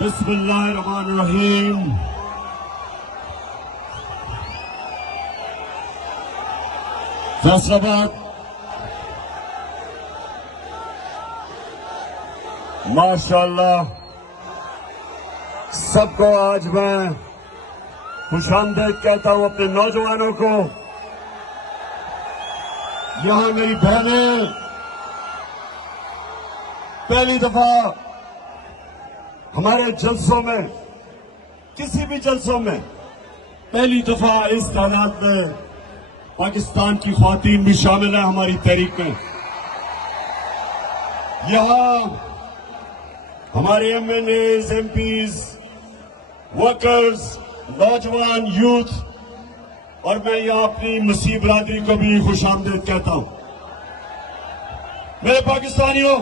बिस्मिल्लाहिर्रहमानिर्रहीम। फैसलाबाद माशाअल्लाह सबको आज मैं खुशामदीद कहता हूं अपने नौजवानों को। यहां मेरी बहनें पहली दफा हमारे जलसों में, किसी भी जलसों में पहली दफा इस तादाद में पाकिस्तान की ख्वातीन भी शामिल है हमारी तहरीक में। यहां हमारे एमएनएज, एमपीज, वर्कर्स, नौजवान, यूथ और मैं यहां अपनी मसीह बरादरी को भी खुशामदीद कहता हूं। मेरे पाकिस्तानियों,